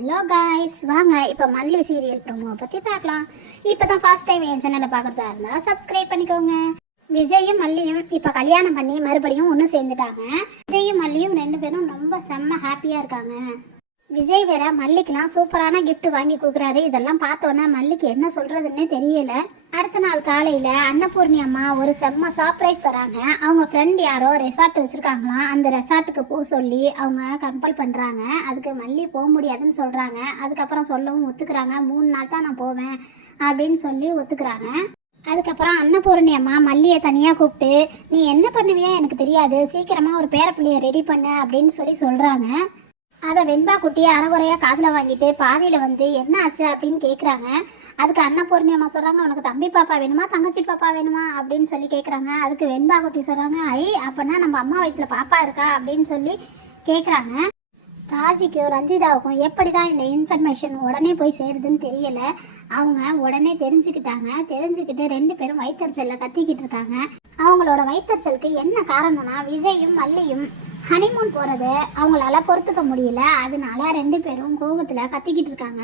Hello guys, வாங்க இப்போ மல்லி சீரியல் ப்ரோமோ பற்றி பார்க்கலாம். இப்போ தான் ஃபர்ஸ்ட் டைம் என் சேனலை பார்க்குறதா இருந்தால் சப்ஸ்கிரைப் பண்ணிக்கோங்க. விஜயும் மல்லியும் இப்போ கல்யாணம் பண்ணி மறுபடியும் ஒன்று சேர்ந்துட்டாங்க. விஜயும் மல்லியும் ரெண்டு பேரும் ரொம்ப செம்ம ஹாப்பியாக இருக்காங்க. விஜய் வேற மல்லிக்கெலாம் சூப்பரான கிஃப்ட் வாங்கி கொடுக்குறாரு. இதெல்லாம் பார்த்தோன்னே மல்லிக்கு என்ன சொல்கிறதுன்னே தெரியல. அடுத்த நாள் காலையில் அன்னபூர்ணி அம்மா ஒரு செம்ம சர்ப்ரைஸ் தராங்க. அவங்க ஃப்ரெண்ட் யாரோ ரெசார்ட் வச்சுருக்காங்களாம். அந்த ரெசார்ட்டுக்கு போக சொல்லி அவங்க கம்பல் பண்ணுறாங்க. அதுக்கு மல்லி போக முடியாதுன்னு சொல்கிறாங்க. அதுக்கப்புறம் சொல்லவும் ஒத்துக்கிறாங்க. 3 நாள் தான் நான் போவேன் அப்படின்னு சொல்லி ஒத்துக்கிறாங்க. அதுக்கப்புறம் அன்னபூர்ணி அம்மா மல்லியை தனியாக கூப்பிட்டு, நீ என்ன பண்ணுவியா எனக்கு தெரியாது, சீக்கிரமாக ஒரு பேரப்பிள்ளையை ரெடி பண்ண அப்படின்னு சொல்கிறாங்க. அதை வெண்பா குட்டியை அரைகுறையாக காதில் வாங்கிட்டு பாதியில் வந்து என்ன ஆச்சு அப்படின்னு கேட்குறாங்க. அதுக்கு அன்னபூர்ணி அம்மா சொல்கிறாங்க, உனக்கு தம்பி பாப்பா வேணுமா தங்கச்சி பாப்பா வேணுமா அப்படின்னு சொல்லி கேட்குறாங்க. அதுக்கு வெண்பா குட்டி சொல்கிறாங்க, அப்போனா நம்ம அம்மா வயிற்றில் பாப்பா இருக்கா அப்படின்னு சொல்லி கேட்குறாங்க. ராஜிக்கும் ரஞ்சிதாவுக்கும் எப்படி தான் இந்த இன்ஃபர்மேஷன் உடனே போய் சேருதுன்னு தெரியலை. அவங்க உடனே தெரிஞ்சுக்கிட்டு 2 பேரும் வயிற்றுச்சலில் கத்திக்கிட்டு இருக்காங்க. அவங்களோட வயிற்றுச்சலுக்கு என்ன காரணம்னா, விஜயும் மல்லியும் ஹனிமூன் போகிறது அவங்களால பொறுத்துக்க முடியல. அதனால 2 பேரும் கோபத்தில் கத்திக்கிட்டு இருக்காங்க.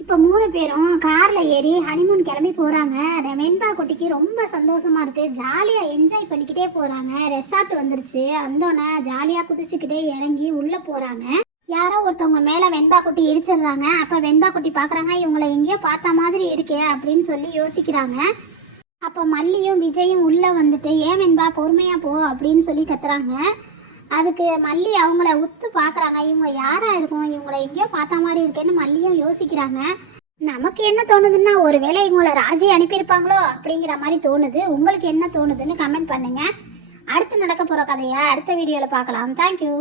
இப்போ 3 பேரும் காரில் ஏறி ஹனிமூன் கிளம்பி போகிறாங்க. வெண்பா குட்டிக்கு ரொம்ப சந்தோஷமாக இருக்குது. ஜாலியாக என்ஜாய் பண்ணிக்கிட்டே போகிறாங்க. ரெசார்ட் வந்துருச்சு. வந்தோன்னே ஜாலியாக குதிச்சுக்கிட்டே இறங்கி உள்ளே போகிறாங்க. யாரோ ஒருத்தவங்க மேலே வெண்பா குட்டி இடிச்சிடுறாங்க. அப்போ வெண்பா குட்டி பார்க்குறாங்க, இவங்களை எங்கேயோ பார்த்த மாதிரி இருக்கே அப்படின்னு சொல்லி யோசிக்கிறாங்க. அப்போ மல்லியும் விஜயும் உள்ளே வந்துட்டு, ஏன் வெண்பா பொறுமையாக போ அப்படின்னு சொல்லி கத்துறாங்க. அதுக்கு மல்லி அவங்கள உத்து பார்க்குறாங்க. இவங்க யாராக இருக்கும், இவங்கள எங்கேயோ பார்த்த மாதிரி இருக்கேன்னு மல்லியும் யோசிக்கிறாங்க. நமக்கு என்ன தோணுதுன்னா, ஒருவேளை இவங்கள ராஜி அனுப்பியிருப்பாங்களோ அப்படிங்கிற மாதிரி தோணுது. உங்களுக்கு என்ன தோணுதுன்னு கமெண்ட் பண்ணுங்கள். அடுத்து நடக்க போகிற கதையை அடுத்த வீடியோவில் பார்க்கலாம். தேங்க்யூ.